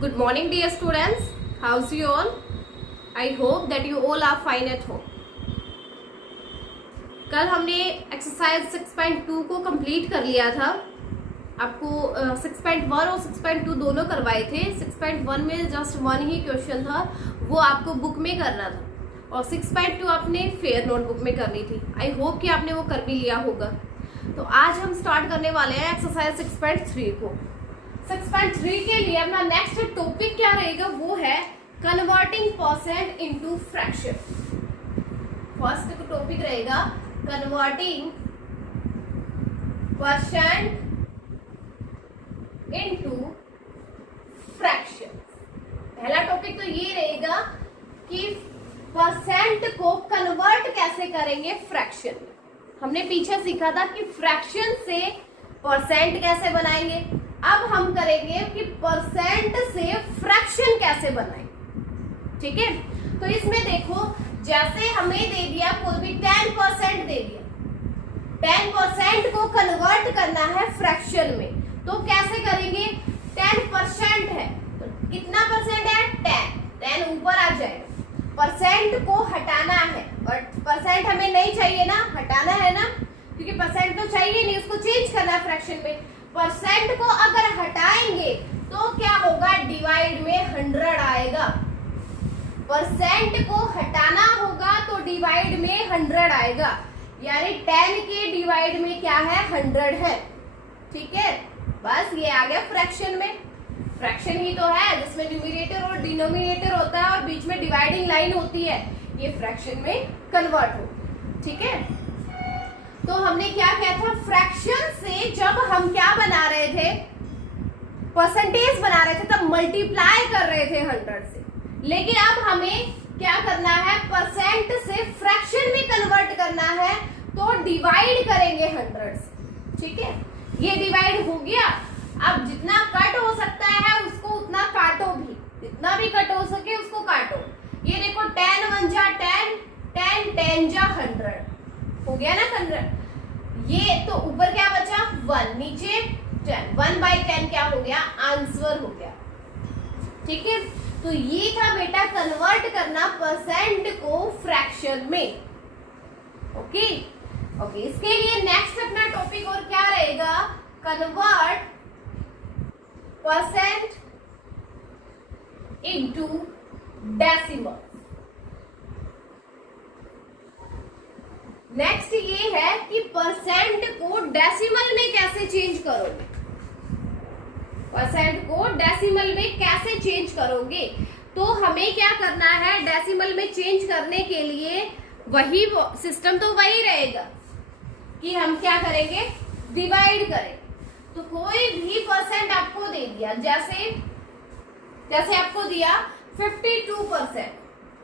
Good morning, dear students. How's you all? I hope that you all are fine at home. कल हमने exercise 6.2 को complete कर लिया था. आपको 6.1 और 6.2 दोनों करवाए थे. 6.1 में जस्ट वन ही क्वेश्चन था, वो आपको बुक में करना था, और 6.2 आपने फेयर नोटबुक में करनी थी. आई होप कि आपने वो कर भी लिया होगा. तो आज हम स्टार्ट करने वाले हैं एक्सरसाइज 6.3 को. 6.3 के लिए अपना नेक्स्ट टॉपिक क्या रहेगा, वो है converting percent into fraction. First topic रहेगा कन्वर्टिंग परसेंट इनटू फ्रैक्शन. पहला टॉपिक तो ये रहेगा कि परसेंट को कन्वर्ट कैसे करेंगे फ्रैक्शन में. हमने पीछे सीखा था कि फ्रैक्शन से परसेंट कैसे बनाएंगे. अब हम करेंगे कि परसेंट से फ्रैक्शन कैसे बनाएंगे. ठीक है, तो इसमें देखो, जैसे हमें दे दिया कोई भी 10% दे दिया, 10% को कन्वर्ट करना है फ्रैक्शन में, तो कैसे करेंगे. 10% है तो कितना परसेंट है, 10 ऊपर आ जाएगा. परसेंट को हटाना है, और परसेंट हमें नहीं चाहिए ना, हटाना है ना, क्योंकि परसेंट तो चाहिए नहीं, उसको चेंज करना है फ्रैक्शन में. परसेंट को अगर हटाएंगे तो क्या होगा, डिवाइड में 100 आएगा. परसेंट को हटाना होगा तो डिवाइड में 100 आएगा, यानी 10 के डिवाइड में क्या है, 100 है. ठीक है, बस ये आ गया फ्रैक्शन में. फ्रैक्शन ही तो है जिसमें न्यूमरेटर और डिनोमिनेटर होता है और बीच में डिवाइडिंग लाइन होती है, ये फ्रैक्शन में कन्वर्ट हो. ठीक है, तो हमने क्या किया था, फ्रैक्शन से जब हम क्या बना रहे थे, परसेंटेज बना रहे थे, तब मल्टीप्लाई कर रहे थे 100 से. लेकिन अब हमें क्या करना है, परसेंट से फ्रैक्शन में कन्वर्ट करना है, तो डिवाइड करेंगे 100 से. ठीक है, ये डिवाइड हो गया. अब जितना कट हो सकता है उसको उतना काटो भी, जितना भी कट हो सके उसको काटो. ये देखो 10 1 जा 10, 10 10 जा 100 हो गया ना 100. ये तो ऊपर क्या बचा, 1, नीचे 10. 1/10 क्या हो गया, आंसर हो गया. ठीक है, तो ये था बेटा कन्वर्ट करना परसेंट को फ्रैक्शन में. ओके, इसके लिए नेक्स्ट अपना टॉपिक और क्या रहेगा, convert percent into decimal. Next ये है कि परसेंट को डेसिमल में कैसे चेंज करोगे. परसेंट को डेसिमल में कैसे चेंज करोगे, तो हमें क्या करना है, डेसिमल में चेंज करने के लिए वही सिस्टम तो वही रहेगा कि हम क्या करेंगे, डिवाइड करें. तो कोई भी परसेंट आपको दे दिया, जैसे आपको दिया 52%,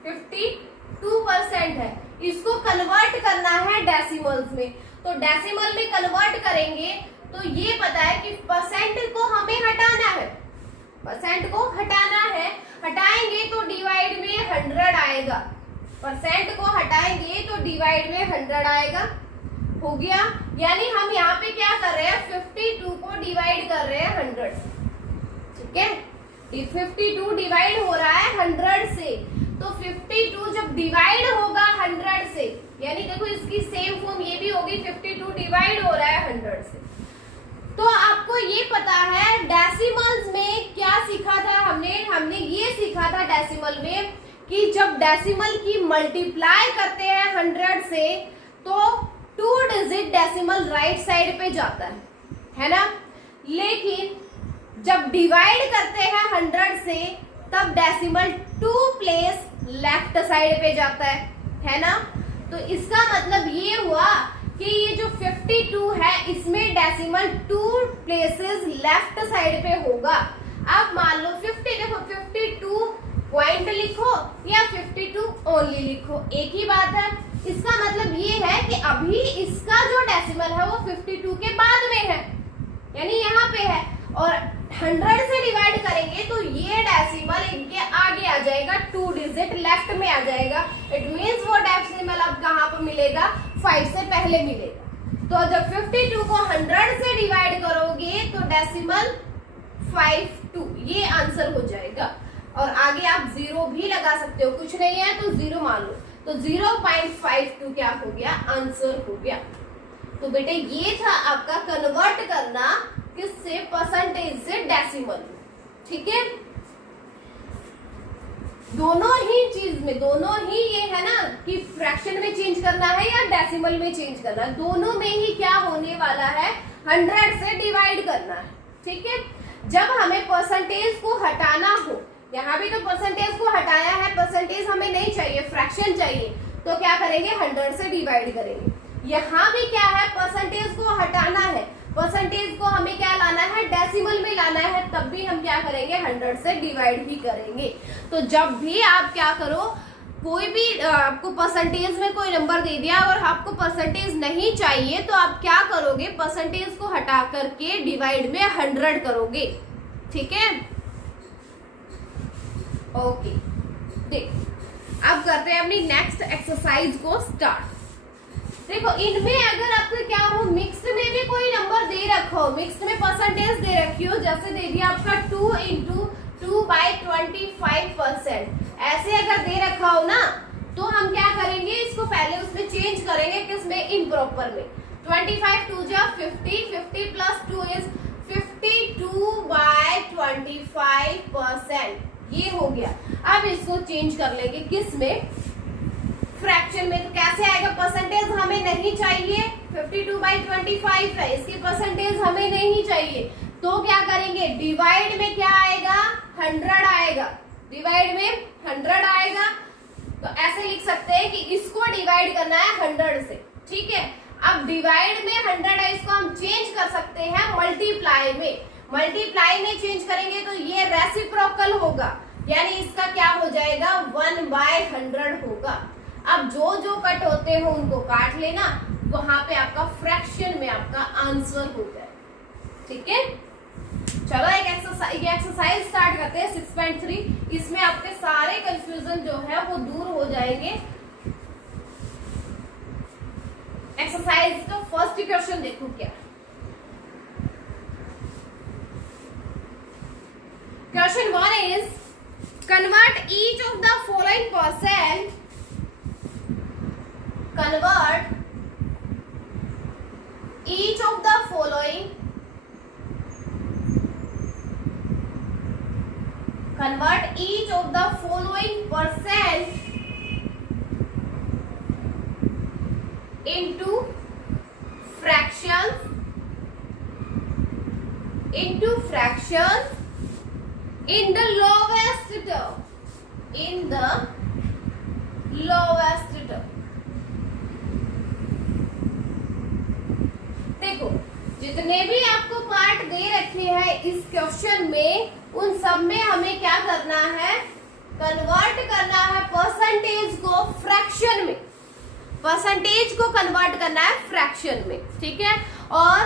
52% है, इसको कन्वर्ट करना है डेसिमल्स में. तो डेसिमल में कन्वर्ट करेंगे तो ये पता है कि परसेंट को हमें हटाना है, परसेंट को हटाना है. हटाएंगे तो डिवाइड में 100 आएगा. परसेंट को हटाएंगे तो डिवाइड में 100 आएगा. हो गया, यानी हम यहाँ पे क्या कर रहे हैं, 52 को डिवाइड कर रहे हैं 100 से. ठीक है, 52 डिवाइड हो रहा है 100 से, तो 52 जब डिवाइड होगा 100 से, यानी देखो इसकी सेम फॉर्म ये भी होगी, 52 डिवाइड हो रहा है 100 से. तो आपको ये पता है डेसिमल्स में क्या सीखा था हमने ये सीखा था डेसिमल में कि जब डेसिमल की मल्टीप्लाई करते हैं 100 से, तो 2 डिजिट डेसिमल राइट साइड पे जाता है ना. लेकिन जब डिवाइड करते हैं 100 से, तब डेसिमल 2 प्लेस लेफ्ट साइड पे जाता है ना. तो इसका मतलब ये हुआ कि ये जो 52 है, इसमें डेसिमल 2 प्लेसेस लेफ्ट साइड पे होगा. अब मान लो 52 पॉइंट लिखो या 52 ओनली लिखो, एक ही बात है. इसका मतलब ये है कि अभी इसका जो डेसिमल है वो 52 के बाद में है, यानी यहाँ पे है, और 100 से डिवाइड करेंगे तो ये डेसिमल इनके आगे आ जाएगा, 2 डिजिट लेफ्ट में आ जाएगा. इट मींस वो डेसिमल अब कहाँ पर मिलेगा, 5 से पहले मिलेगा. तो जब 52 को 100 से डिवाइड करोगे तो डेसिमल 0.52 ये आंसर हो जाएगा। और आगे आप 0 भी लगा सकते हो, कुछ नहीं है तो 0 मान लो, तो 0.52 क्या हो गया, आंसर हो गया। तो बेटे ये था आपका कन्वर्ट करना किससे, परसेंटेज से डेसिमल, ठीक है। दोनों ही चीज में, दोनों ही ये है ना कि फ्रैक्शन में चेंज करना है या डेसिमल में चेंज करना है, दोनों में ही क्या होने वाला है, 100 से डिवाइड करना है, ठीक है। जब हमें परसेंटेज को हटाना हो, यहाँ भी तो परसेंटेज को हटाया है, परसेंटेज हमें नहीं चाहिए, फ्रैक्शन चाहिए, तो क्या करेंगे, 100 से डिवाइड करेंगे। यहाँ भी क्या है, परसेंटेज को हटाना है, परसेंटेज को हमें क्या लाना है, डेसिमल में लाना है, तब भी हम क्या करेंगे, 100 से डिवाइड ही करेंगे। तो जब भी आप क्या करो, कोई भी आपको परसेंटेज में कोई नंबर दे दिया और आपको परसेंटेज नहीं चाहिए, तो आप क्या करोगे, परसेंटेज को हटा करके डिवाइड में 100 करोगे, ठीक है। ओके, देख अब करते हैं अपनी नेक्स्ट एक्सरसाइज को स्टार्ट। देखो इनमें अगर आपको क्या हो, मिक्स्ड में भी कोई नंबर दे रखा हो, मिक्स्ड में परसेंटेज दे रखी हो, जैसे दे दिया आपका 2 × 2/25%, ऐसे अगर दे रखा हो ना, तो हम क्या करेंगे, इसको पहले उसमें चेंज करेंगे, किसमें, इम्प्रॉपर में। 25 2 जा 50, 50 + 2 इज 52/25%, ये हो गया। अब इसको चेंज कर लेंगे किसमें, फ्रैक्शन में। तो कैसे आएगा, परसेंटेज हमें नहीं चाहिए, 52/25 है, इसकी परसेंटेज हमें नहीं चाहिए, तो क्या करेंगे, डिवाइड में क्या आएगा, 100 आएगा, डिवाइड में 100 आएगा। तो ऐसे लिख सकते हैं कि इसको डिवाइड करना है 100 से, ठीक है। अब डिवाइड में 100 है, इसको हम चेंज कर सकते हैं मल्टीप्लाई में, मल्टीप्लाई में चेंज करेंगे तो ये रेसिप्रोकल होगा, यानी इसका क्या हो जाएगा, 1/100 होगा। अब जो जो कट होते हैं उनको काट लेना, वहां पे आपका फ्रैक्शन में आपका आंसर हो जाए, ठीक है। चलो एक एक्सरसाइज स्टार्ट करते हैं 6.3। इसमें आपके सारे कंफ्यूजन जो है वो दूर हो जाएंगे। एक्सरसाइज का फर्स्ट क्वेश्चन देखो क्या, question 1 is convert each of the following percent, convert each of the following, convert each of the following percent into fractions, in the lowest term, in the lowest term। देखो जितने भी आपको part दे रखे हैं इस question में, उन सब में हमें क्या करना है, कन्वर्ट करना है परसेंटेज को फ्रैक्शन में, परसेंटेज को कन्वर्ट करना है फ्रैक्शन में, ठीक है। और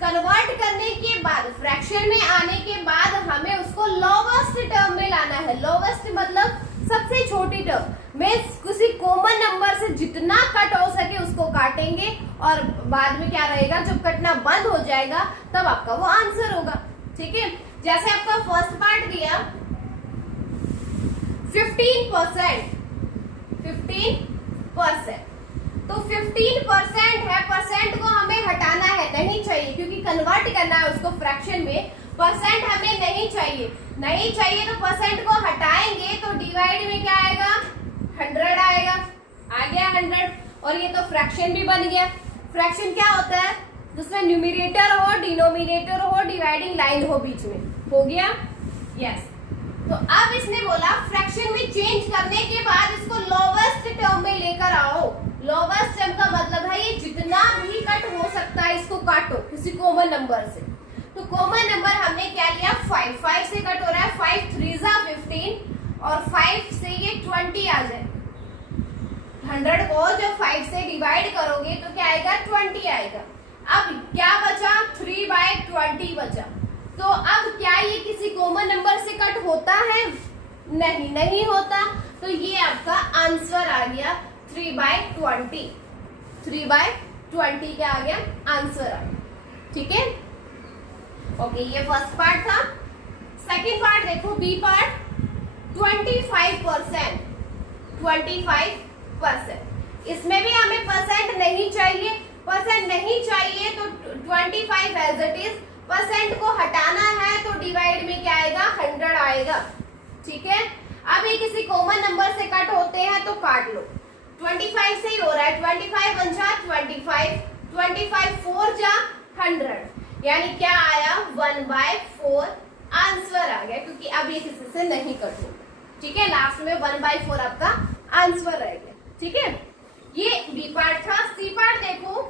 कन्वर्ट करने के बाद, फ्रैक्शन में आने के बाद हमें उसको लोवेस्ट टर्म में लाना है। लोवेस्ट मतलब सबसे छोटी टर्म में, किसी कॉमन नंबर से जितना कट हो सके उसको काटेंगे, और बाद में क्या रहेगा, जब कटना बंद हो जाएगा तब आपका वो आंसर होगा, ठीक है। जैसे आपका फर्स्ट पार्ट दिया 15%, 15%, तो 15% है, परसेंट को हमें हटाना है, नहीं चाहिए, क्योंकि कन्वर्ट करना है उसको फ्रैक्शन में, परसेंट हमें नहीं चाहिए, नहीं चाहिए तो परसेंट को हटाएंगे तो डिवाइड में क्या आएगा, 100 आएगा, आ गया 100, और ये तो फ्रैक्शन भी बन गया। फ्रैक्शन क्या होता है, जिसमें न्यूमरेटर हो, डिनोमिनेटर हो, डिवाइडिंग लाइन हो बीच में, हो गया, यस। तो अब इसने बोला फ्रैक्शन में चेंज करने के बाद इसको लोवेस्ट टर्म में लेकर आओ। लोवेस्ट टर्म का मतलब है ये जितना भी कट हो सकता है इसको काटो किसी कॉमन नंबर से। तो कॉमन नंबर हमने क्या लिया, 5, 5 से कट हो रहा है, 5 3 = 15, और 5 से ये 20 आ जाए। 100 को जब 5 से डिवाइड करोगे तो क्या आएगा, 20 आएगा। अब क्या बचा, 3/20 बचा। तो अब क्या ये किसी कॉमन नंबर से कट होता है, नहीं, नहीं होता, तो ये आपका आंसर आ गया 3/20, 3/20 क्या आ गया, आंसर आ गया, ठीक है। ओके, ये फर्स्ट पार्ट था। सेकेंड पार्ट देखो, बी पार्ट 25%, 25%। इसमें भी हमें परसेंट नहीं चाहिए, परसेंट नहीं चाहिए तो 25 एज इट इज। परसेंट को हटाना है तो डिवाइड में क्या आएगा, 100 आएगा। ठीक है, अब ये किसी कॉमन नंबर से कट होते हैं तो काट लो। 25 से ही हो रहा है, 25 1 जा 25, 25 4 जा 100, यानी क्या आया 1/4 आंसर आ गया, क्योंकि अब ये किसी से नहीं कट होगा। ठीक है, लास्ट में 1/4 आपका आंसर रहेगा। ठीक है, ये बी पार्ट था। सी पार्ट देखो,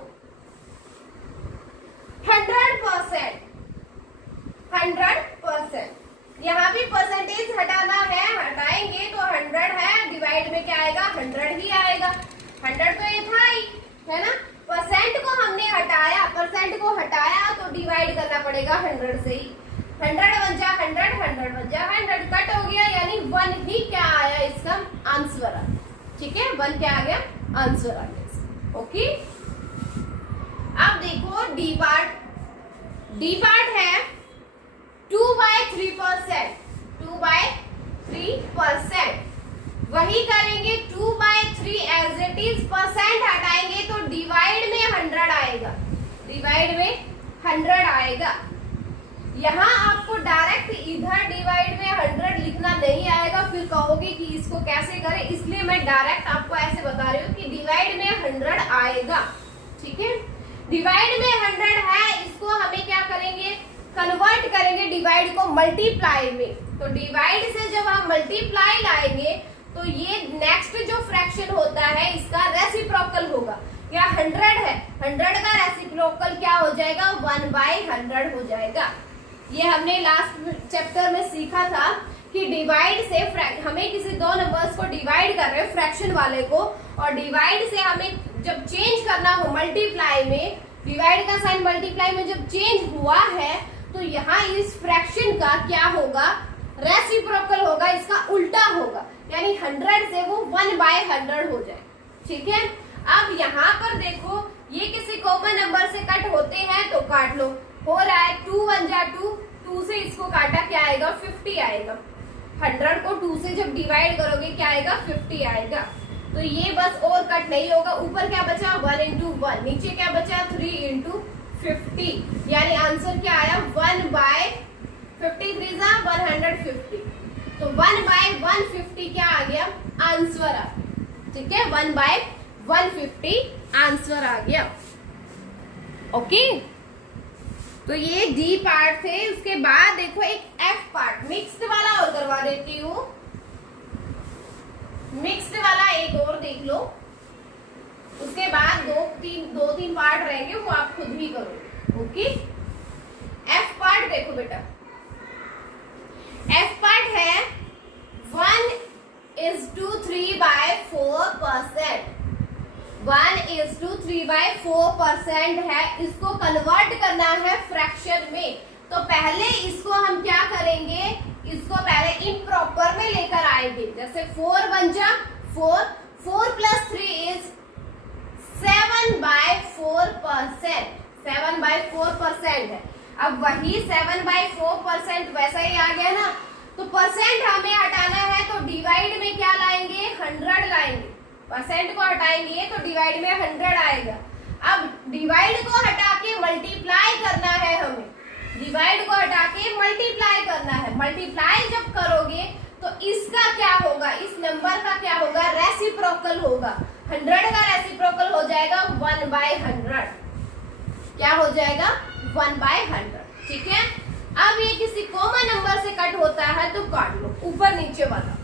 100%, 100%। यहाँ भी परसेंटेज हटाना है, हटाएंगे तो 100 है, डिवाइड में क्या आएगा, 100 ही आएगा। 100 तो ये था ही, है ना। परसेंट को हमने हटाया, परसेंट को हटाया तो डिवाइड करना पड़ेगा 100 से ही। 100 1 जा 100, 100 1 जा 100, कट हो गया, यानी 1 ही क्या आया, इसका आंसर आ। ठीक है, 1 क्या आ गया, आंसर आ गया। ओके, अब देखो डी पार्ट। डी पार्ट है 2/3%, 2/3%। वही करेंगे 2/3 एज इट इज। परसेंट हटाएंगे तो डिवाइड में 100 आएगा, डिवाइड में 100 आएगा। यहाँ आपको डायरेक्ट इधर डिवाइड में 100 लिखना नहीं आएगा, फिर कहोगे कि इसको कैसे करें, इसलिए मैं डायरेक्ट आपको ऐसे बता रही हूँ कि डिवाइड में 100 आएगा। ठीक है, डिवाइड में 100 है, इसको हमें क्या करेंगे, कन्वर्ट करेंगे डिवाइड को मल्टीप्लाई में। तो डिवाइड से जब हम मल्टीप्लाई लाएंगे तो ये नेक्स्ट जो फ्रैक्शन होता है इसका रेसिप्रोकल होगा। या 100 है, 100 का रेसिप्रोकल क्या हो जाएगा, 1/100 हो जाएगा। ये हमने लास्ट चैप्टर में सीखा था कि डिवाइड से हमें किसी दो नंबर्स को डिवाइड कर रहे हैं, फ्रैक्शन वाले को, और डिवाइड से हमें जब चेंज करना हो मल्टीप्लाई में, डिवाइड का साइन मल्टीप्लाई में जब चेंज हुआ है तो यहाँ इस फ्रैक्शन का क्या होगा, रेसिप्रोकल होगा, इसका उल्टा होगा, यानी 100 से वो 1/100 हो जाए। ठीक है, अब यहाँ पर देखो ये किसी कॉमन नंबर से कट होते हैं तो काट लो। हो रहा है 2 1 जा 2, 2 से इसको काटा क्या आएगा, 50 आएगा। 100 को 2 से जब डिवाइड करोगे क्या आएगा, 50 आएगा। तो ये बस और कट नहीं होगा। ऊपर क्या बचा, 1 × 1, नीचे क्या बचा, 3 × 50, यानी आंसर क्या आया, 1/50 3 जा 150। तो 1/150 क्या आ गया, आंसर आ। ठीक है, 1/150 आंसर आ गया। ओके, तो ये डी पार्ट थे। उसके बाद देखो एक एफ पार्ट, मिक्स्ड वाला और करवा देती हूँ। मिक्स्ड वाला एक और देख लो, उसके बाद दो तीन पार्ट रहेंगे, वो आप खुद ही करो। ओके, एफ पार्ट देखो बेटा, एफ पार्ट है 1:3/4%, 1:3/4% है। इसको कन्वर्ट करना है फ्रैक्शन में, तो पहले इसको हम क्या करेंगे, इसको पहले इम्प्रॉपर में लेकर आएंगे। जैसे 4 1 जा 4, 4 + 3 इज 7/4%, 7/4% है। अब वही 7/4% वैसा ही आ गया ना, तो परसेंट हमें हटाना है तो डिवाइड में क्या लाएंगे, 100 लाएंगे। परसेंट को हटाएंगे तो डिवाइड में 100 आएगा। अब डिवाइड को हटा के मल्टीप्लाई करना है हमें, डिवाइड को हटा के मल्टीप्लाई करना है। मल्टीप्लाई जब करोगे तो इसका क्या होगा, इस नंबर का क्या होगा, रेसिप्रोकल होगा। 100 का रेसिप्रोकल हो जाएगा 1/100, क्या हो जाएगा, 1/100। ठीक है, अब ये किसी कॉमन नंबर से कट होता है तो काट लो, ऊपर नीचे वाला।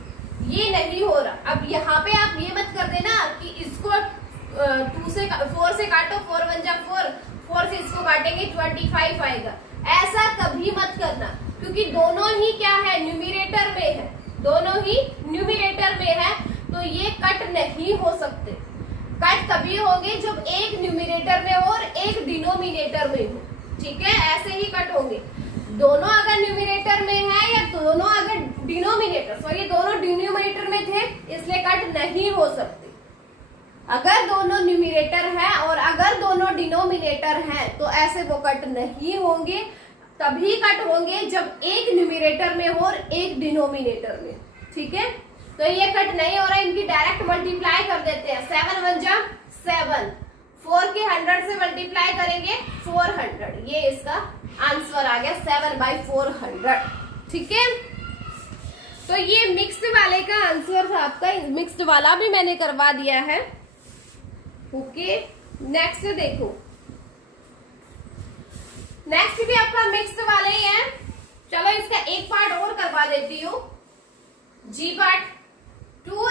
ये नहीं हो रहा। अब यहाँ पे आप ये मत कर देना कि इसको 4 से काटो, 4 1 जा 4, 4 से इसको काटेंगे 25 आएगा। ऐसा कभी मत करना, क्योंकि दोनों ही क्या है, न्यूमरेटर में है, दोनों ही न्यूमरेटर में है, तो ये कट नहीं हो सकते। कट तभी होंगे जब एक न्यूमरेटर में हो और एक डिनोमिनेटर में हो। ठीक है, ऐसे ही कट होंगे। दोनों अगर न्यूमरेटर में है या दोनों अगर डिनोमिनेटर, सॉरी दोनों डिनोमिनेटर में थे इसलिए कट नहीं हो सकते। अगर दोनों न्यूमरेटर है और अगर दोनों डिनोमिनेटर हैं तो ऐसे वो कट नहीं होंगे। तभी कट होंगे जब एक न्यूमरेटर में हो और एक डिनोमिनेटर में। ठीक है, तो ये कट नहीं हो रहा है, इनकी डायरेक्ट मल्टीप्लाई कर देते हैं। 7 1 जा 7, 4 के 100 से मल्टीप्लाई करेंगे 400, ये इसका आंसर आ गया 7/400। ठीक है, तो ये मिक्स्ड वाले का आंसर था आपका, मिक्स्ड वाला भी मैंने करवा दिया है। ओके, नेक्स्ट देखो, नेक्स्ट भी आपका मिक्स्ड वाले ही है। चलो इसका एक पार्ट और करवा देती हूँ, जी पार्ट। 2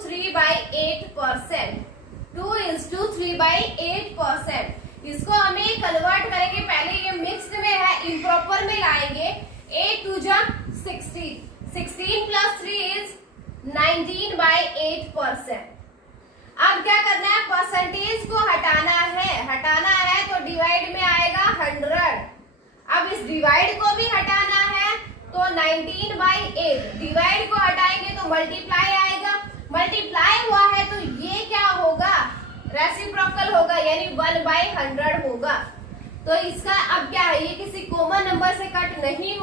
3/8%, 2 3/8%। इसको हमें कन्वर्ट करेंगे, पहले ये मिक्स्ड में है, इम्प्रॉपर में लाएंगे। 8 2 जा 16, 16 + 3 = 19/8%। अब क्या करना है, परसेंटेज को हटाना है तो डिवाइड में आएगा 100। अब इस डिवाइड को भी हटाना है तो 19/8, डिवाइड को हटाएंगे तो मल्टीप्लाई आएगा, मल्टीप्लाई हुआ है तो ये क्या होगा, रेसिप्रोकल होगा, यानी 1/100 होगा। तो इसका अब क्या है, ये किसी कॉमन नंबर से कट नहीं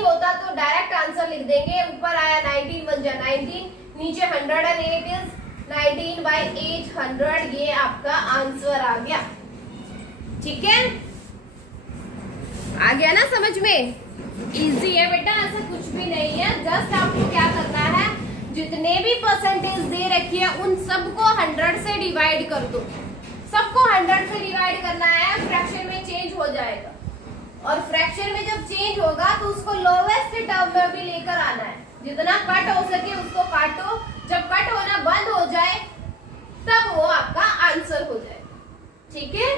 होता तो डायरेक्ट आंसर लिख देंगे। ऊपर आया 19 1 जा 19, नीचे 108 इज 19/800, ये आपका आंसर आ गया। ठीक है, आ गया ना समझ में? इजी है बेटा, ऐसा कुछ भी नहीं है। जस्ट आपको क्या करना है, जितने भी परसेंटेज दे रखी है उन सबको 100 से डिवाइड कर दो। सबको 100 से डिवाइड करना है, फ्रैक्शन में चेंज हो जाएगा। और फ्रैक्शन में जब चेंज होगा तो उसको लोवेस्ट टर्म में भी लेकर आना है। जितना कट हो सके उसको काटो, जब कट होना बंद हो जाए तब वो आपका आंसर हो जाए। ठीक है,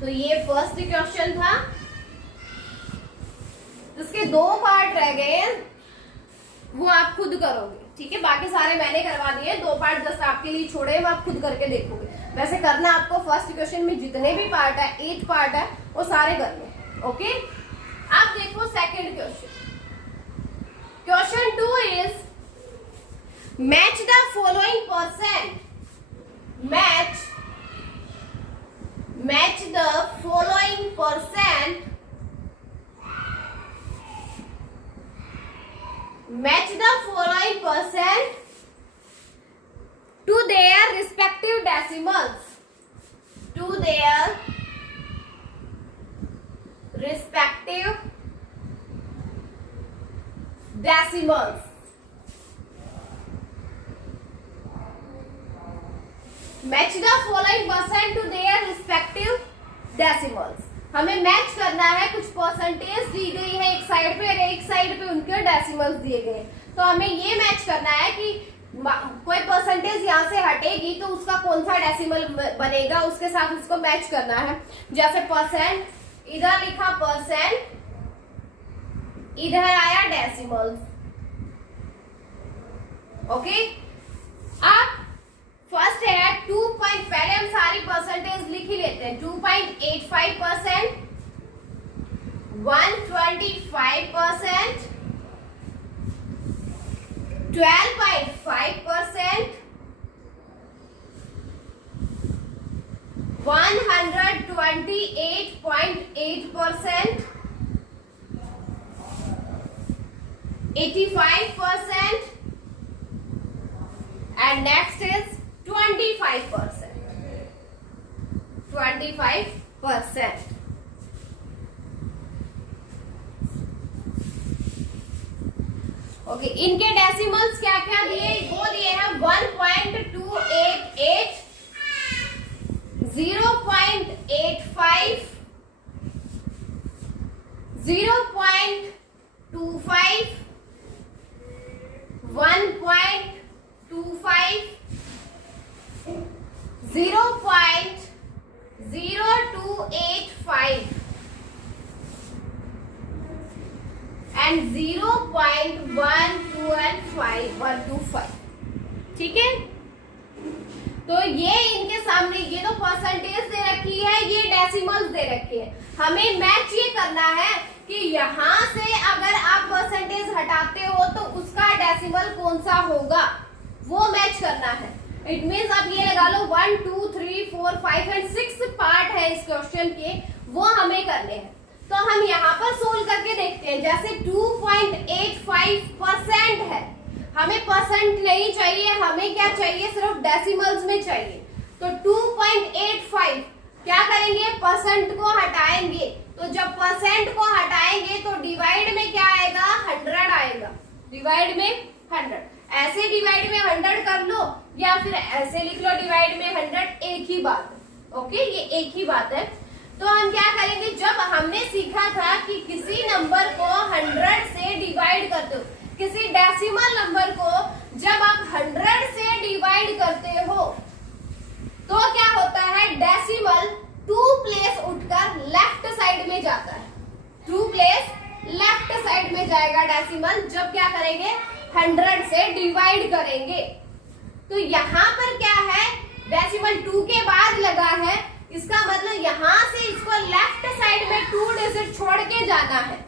तो ये फर्स्ट क्वेश्चन था। इसके 2 पार्ट रह गए, वो आप खुद करोगे। ठीक है, बाकी सारे मैंने करवा दिए, 2 पार्ट जस्ट आपके लिए छोड़े, वो आप खुद करके देखोगे। वैसे करना आपको फर्स्ट क्वेश्चन में जितने भी पार्ट है, 8 पार्ट है, वो सारे करने। ओके, अब देखो second question. Question 2 is match the following percent, match the following percent, match the following percent to their respective decimals, to their respective decimals। Match the following percent to their respective decimals. हमें match करना है, कुछ percentage दी गई है एक side पे और एक साइड पे उनके डेसिमल्स दिए गए। तो हमें ये मैच करना है कि कोई परसेंटेज यहाँ से हटेगी तो उसका कौन सा डेसिमल बनेगा, उसके साथ उसको मैच करना है। जैसे परसेंट, इधर लिखा परसेंट, इधर आया डेसिमल्स। ओके, अब फर्स्ट है 2 पहले हम सारी परसेंटेज लिख ही लेते हैं। 2.85%, 125%, 12.5%, 128.8%, 85%, and next is 25%, 25%। ओके, इनके डेसिमल्स क्या क्या दिए, वो दिए हैं 1.288, 0.85, 0.25, 1.25, 0.0285 and 0.125। ठीक है, तो ये इनके सामने, ये तो परसेंटेज दे रखी है, ये डेसिमल्स दे रखी है। हमें मैच ये करना है कि यहाँ से अगर आप परसेंटेज हटाते हो तो उसका डेसिमल कौन सा होगा, वो मैच करना है। इट मीन्स आप ये लगा लो 1 2 3 4 5 एंड 6 पार्ट है इस क्वेश्चन के। वो हमें करने हैं। तो हम यहाँ पर सोल्व करके देखते हैं। जैसे 2.85% है, हमें परसेंट नहीं चाहिए, हमें क्या चाहिए, सिर्फ डेसिमल्स में चाहिए। तो 2.85 क्या करेंगे, परसेंट को हटाएंगे। तो जब परसेंट को हटाएंगे तो डिवाइड में क्या आएगा, 100 आएगा। डिवाइड में 100, ऐसे डिवाइड में 100 कर लो या फिर ऐसे लिख लो डिवाइड में 100, एक ही बात है। ओके, ये एक ही बात है। तो हम क्या करेंगे, जब हमने सीखा था कि किसी नंबर को 100 से डिवाइड करते हो, किसी डेसिमल नंबर को जब आप 100 से डिवाइड करते हो तो क्या होता है, डेसिमल 2 प्लेस उठकर लेफ्ट साइड में जाता है। 2 प्लेस लेफ्ट साइड में जाएगा डेसिमल, जब क्या करेंगे, 100 से डिवाइड करेंगे। तो यहाँ पर क्या है, डेसिमल 2 के बाद लगा है, इसका मतलब यहाँ से इसको लेफ्ट साइड में 2 डिजिट छोड़ के जाना है।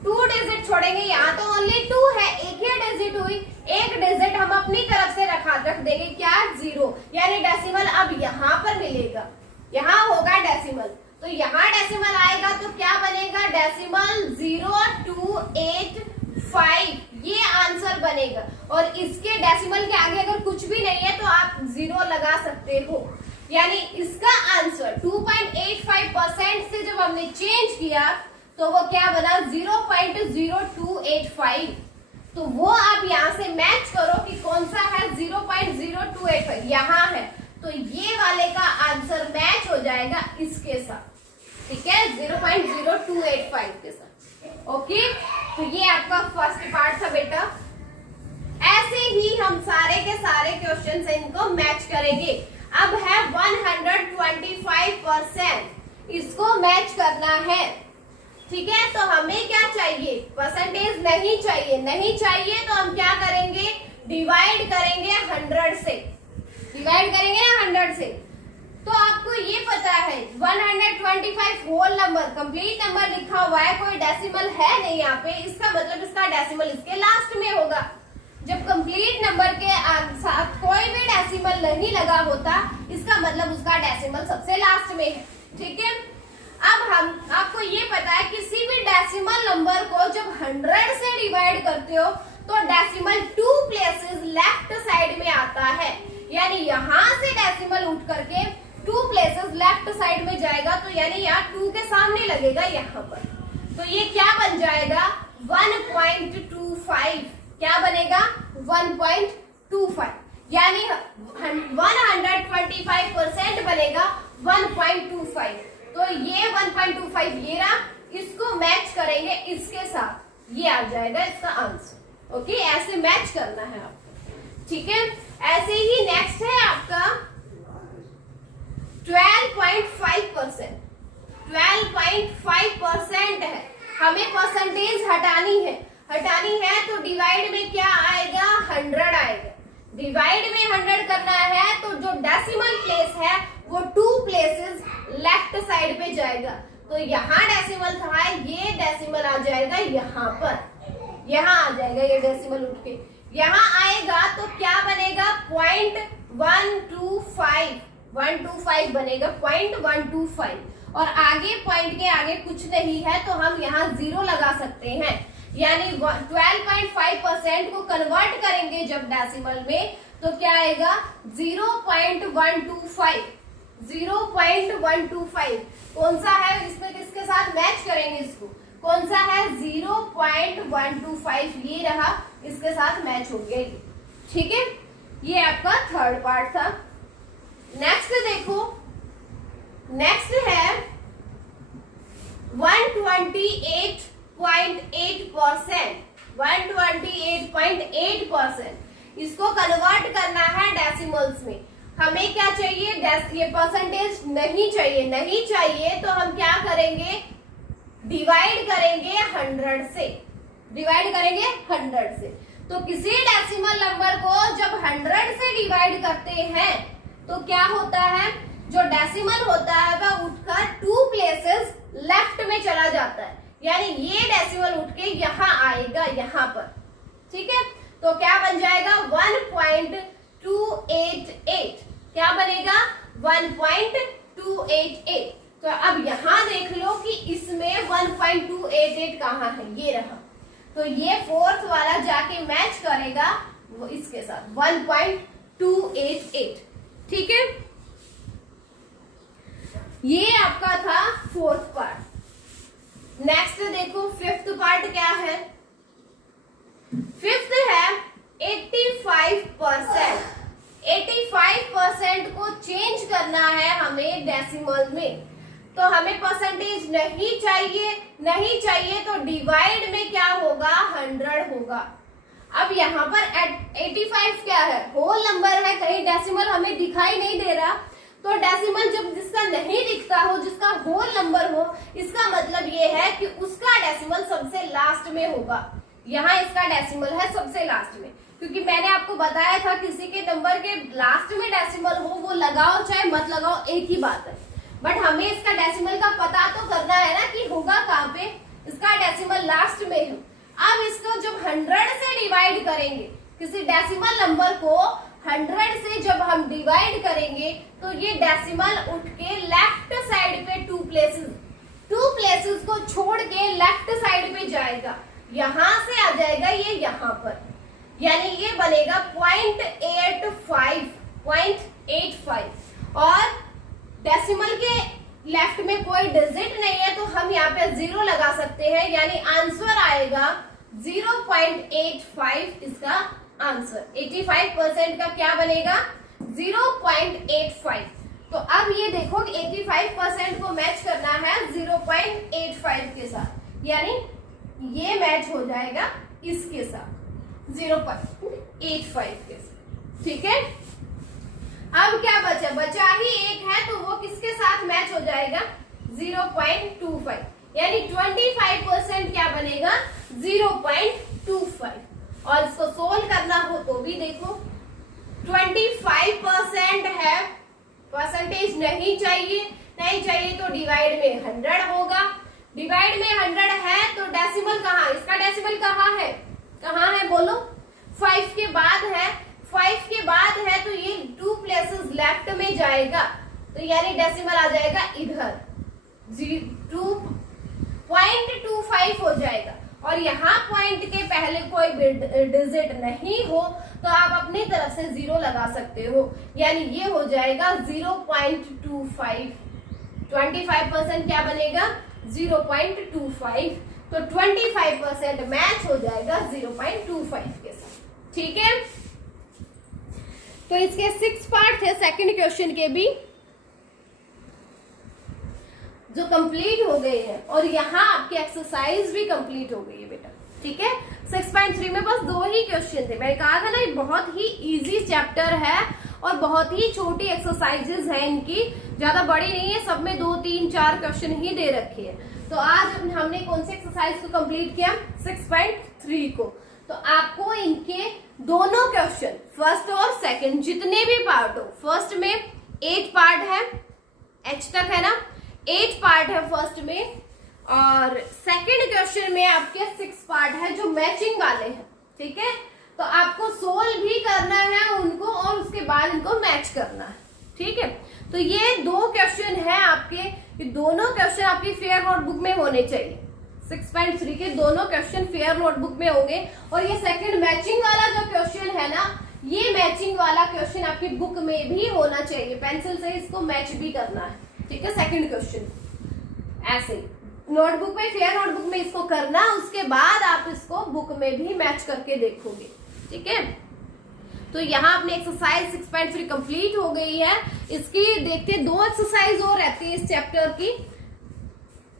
2 डिजिट छोड़ेंगे, यहाँ तो ओनली 2 है, एक ही डिजिट हुई, एक डिजिट हम अपनी तरफ से रख देंगे, क्या, 0, यानी डेसिमल अब यहाँ पर मिलेगा, यहाँ होगा डेसिमल। तो यहाँ डेसिमल आएगा तो क्या बनेगा, डेसिमल 0285, ये आंसर बनेगा। और इसके डेसिमल के आगे अगर कुछ भी नहीं है तो आप 0 लगा सकते हो। यानी इसका आंसर 2.85% से जब हमने चेंज किया तो वो क्या बना, 0.0285। तो वो आप यहाँ से मैच करो कि कौन सा है 0.0285, यहाँ है, तो ये वाले का आंसर मैच हो जाएगा इसके साथ, ठीक है, 0.0285 के साथ। ओके, तो ये आपका फर्स्ट पार्ट था बेटा। ऐसे ही हम सारे के सारे क्वेश्चन से इनको मैच करेंगे। अब है 125%, इसको मैच करना है, ठीक है। तो हमें क्या चाहिए, परसेंटेज नहीं चाहिए, नहीं चाहिए तो हम क्या करेंगे, डिवाइड करेंगे 100 से, डिवाइड करेंगे ना 100 से। तो आपको ये पता है 125 होल नंबर, कंप्लीट नंबर लिखा हुआ है, कोई डेसिमल है नहीं यहाँ पे, इसका मतलब इसका डेसिमल इसके लास्ट में होगा। जब कंप्लीट नंबर के साथ कोई भी डेसिमल नहीं लगा होता, इसका मतलब उसका डेसिमल सबसे लास्ट में है, ठीक है। अब हम आपको ये पता है किसी भी डेसिमल नंबर को जब 100 से डिवाइड करते हो तो डेसिमल 2 प्लेसेस लेफ्ट साइड में आता है, यानी यहाँ से डेसिमल उठ करके 2 प्लेसेस लेफ्ट साइड में जाएगा। तो यानी यहाँ 2 के सामने लगेगा यहाँ पर, तो ये क्या बन जाएगा, 1.25, क्या बनेगा, 1.25, यानी 125% बनेगा 1.25। तो ये 1.25 ये रहा, इसको मैच करेंगे इसके साथ, ये आ जाएगा इसका आंसर। ओके, ऐसे मैच करना है आपको, ठीक है। ऐसे ही नेक्स्ट है आपका 12.5%। 12.5% है, हमें परसेंटेज हटानी है, तो डिवाइड में क्या आएगा, 100 आएगा। डिवाइड में 100 करना है तो जो डेसिमल प्लेस है वो 2 प्लेसेस लेफ्ट साइड पे जाएगा। तो यहाँ डेसिमल था, ये डेसिमल आ जाएगा यहाँ पर, यहाँ आ जाएगा ये डेसिमल उठ के यहाँ आएगा। तो क्या बनेगा, 0.125 बनेगा, 0.125। और आगे पॉइंट के आगे कुछ नहीं है तो हम यहाँ 0 लगा सकते हैं। यानी 12.5% को कन्वर्ट करेंगे जब डेसिमल में तो क्या आएगा, 0.125। 0.125 कौन सा है, इसमें किसके साथ मैच करेंगे इसको, कौन सा है, 0.125, ये रहा, इसके साथ मैच हो गया, ठीक है। ये आपका थर्ड पार्ट था। नेक्स्ट देखो, नेक्स्ट है 128.8%। 128.8%, इसको कन्वर्ट करना है डेसिमल्स में। हमें क्या चाहिए, ये परसेंटेज नहीं चाहिए, तो हम क्या करेंगे, डिवाइड करेंगे 100 से, डिवाइड करेंगे 100 से। तो किसी डेसिमल नंबर को जब 100 से डिवाइड करते हैं तो क्या होता है, जो डेसिमल होता है वह उठकर 2 प्लेसेस लेफ्ट में चला जाता है, यानी ये डेसिमल उठ के यहाँ आएगा, यहाँ पर, ठीक है। तो क्या बन जाएगा, 1.288, क्या बनेगा, 1.288। तो अब यहाँ कहाँ है, ये रहा। तो ये फोर्थ वाला जाके मैच करेगा वो इसके साथ 1.288। ठीक है, ये आपका था फोर्थ पार्ट। नेक्स्ट देखो फिफ्थ पार्ट क्या है। फिफ्थ है 85%। 85% को चेंज करना है हमें डेसिमल में। तो हमें परसेंटेज नहीं चाहिए तो डिवाइड में क्या होगा, 100 होगा। अब यहाँ पर 85 क्या है, होल नंबर है, कहीं डेसिमल हमें दिखाई नहीं दे रहा। तो डेसिमल जब जिसका नहीं दिखता हो, जिसका होल नंबर हो, इसका मतलब ये है कि उसका डेसिमल सबसे लास्ट में होगा। यहाँ इसका डेसिमल है सबसे लास्ट में, क्योंकि मैंने आपको बताया था किसी के नंबर के लास्ट में डेसिमल हो, वो लगाओ चाहे मत लगाओ एक ही बात है। बट हमें इसका डेसिमल का पता तो करना है ना कि होगा कहाँ पे। इसका डेसिमल लास्ट में है। अब इसको जब 100 से डिवाइड करेंगे, किसी डेसिमल नंबर को 100 से जब हम डिवाइड करेंगे तो ये डेसिमल उठ के लेफ्ट साइड पे टू प्लेसेस को छोड़ के लेफ्ट साइड पे जाएगा। यहां से आ जाएगा ये यहाँ पर, यानी ये बनेगा 0.85। और डेसिमल के लेफ्ट में कोई डिजिट नहीं है तो हम यहाँ पे 0 लगा सकते हैं, यानी आंसर आएगा 0.85 इसका आंसर। 85% का क्या बनेगा, 0.85। तो अब ये देखो 85% को मैच करना है 0.85 के साथ, यानी ये मैच हो जाएगा इसके साथ 0.85 के साथ। ठीक है, अब क्या बचा ही एक है, तो वो किसके साथ मैच हो जाएगा, 0.25, यानी 25% क्या बनेगा, 0.25। और इसको सोल्व करना हो तो भी देखो 25% है, परसेंटेज नहीं चाहिए तो डिवाइड में 100 होगा। डिवाइड में 100 है तो डेसिमल कहाँ, इसका डेसिमल कहाँ है बोलो, 5 के बाद है। 5 के बाद है तो ये 2 प्लेसेस लेफ्ट में जाएगा, तो यानी डेसिमल आ जाएगा इधर 2.25 हो जाएगा। और यहाँ पॉइंट के पहले कोई डिजिट नहीं हो तो आप अपनी तरफ से 0 लगा सकते हो, यानी ये हो जाएगा 0.25। 25% क्या बनेगा, 0.25। तो 25% मैच हो जाएगा 0.25 के साथ। ठीक है, तो इसके 6 पार्ट थे सेकंड क्वेश्चन के भी, जो कंप्लीट हो गए हैं। और यहाँ आपकी एक्सरसाइज भी कंप्लीट हो गई है बेटा। ठीक है, 6.3 में बस 2 ही क्वेश्चन थे। मैंने कहा था ना ये बहुत ही इजी चैप्टर है और बहुत ही छोटी एक्सरसाइजेज है इनकी, ज्यादा बड़ी नहीं है, सब में 2, 3, 4 क्वेश्चन ही दे रखे हैं। तो आज हमने कौन सी एक्सरसाइज को कंप्लीट किया, 6.3 को। तो आपको इनके दोनों क्वेश्चन फर्स्ट और सेकंड जितने भी पार्ट हो, फर्स्ट में 8 पार्ट है, H तक है ना, 8 पार्ट है फर्स्ट में, और सेकंड क्वेश्चन में आपके 6 पार्ट है जो मैचिंग वाले हैं। ठीक है, तो आपको सोल्व भी करना है उनको और उसके बाद इनको मैच करना है। ठीक है, तो ये 2 क्वेश्चन है आपके, ये दोनों क्वेश्चन आपकी फेयर नोटबुक में होने चाहिए। 6.3 के दोनों क्वेश्चन फेयर नोटबुक में होंगे। और ये सेकंड मैचिंग वाला जो क्वेश्चन है ना, ये मैचिंग वाला क्वेश्चन आपकी बुक में भी होना चाहिए, पेंसिल से इसको मैच भी करना है। ठीक है, सेकंड क्वेश्चन ऐसे नोटबुक में, फेयर नोटबुक में इसको करना, उसके बाद आप इसको बुक में भी मैच करके देखोगे। ठीक है, तो यहाँ अपनी एक्सरसाइज 6.3 कंप्लीट हो गई है। इसकी देखते 2 एक्सरसाइज और रहती है इस चैप्टर की।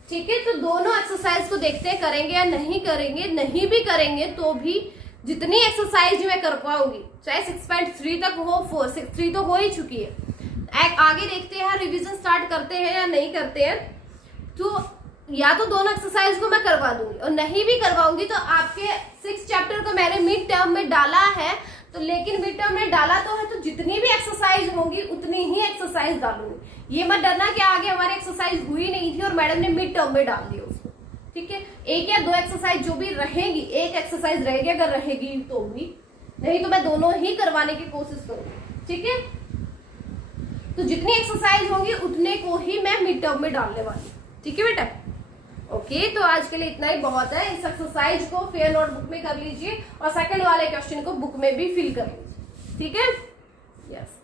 ठीक है, तो दोनों एक्सरसाइज को देखते करेंगे या नहीं करेंगे, नहीं भी करेंगे तो भी जितनी एक्सरसाइज मैं कर पाऊंगी, चाहे 6.3 तक हो, 4.6.3 तो हो ही चुकी है, आगे देखते हैं रिवीजन स्टार्ट करते हैं या नहीं करते हैं। तो या तो दोनों एक्सरसाइज को मैं करवा दूंगी, और नहीं भी करवाऊंगी तो आपके 6 चैप्टर को मैंने मिड टर्म में डाला है, तो लेकिन मिड टर्म में डाला तो है, तो जितनी भी एक्सरसाइज होंगी उतनी ही एक्सरसाइज डालूंगी। ये मत डरना कि आगे हमारी एक्सरसाइज हुई नहीं थी और मैडम ने मिड टर्म में डाल दिया उसको। ठीक है, 1 या 2 एक्सरसाइज जो भी रहेगी, 1 एक्सरसाइज रहेगी, अगर रहेगी तो भी, नहीं तो मैं दोनों ही करवाने की कोशिश करूंगी। ठीक है, तो जितनी एक्सरसाइज होंगी उतने को ही मैं मिड टर्म में डालने वाली। ठीक है बेटा, ओके तो आज के लिए इतना ही बहुत है। इस एक्सरसाइज को फेयर नोटबुक में कर लीजिए और सेकंड वाले क्वेश्चन को बुक में भी फिल कर लीजिए, ठीक है। यस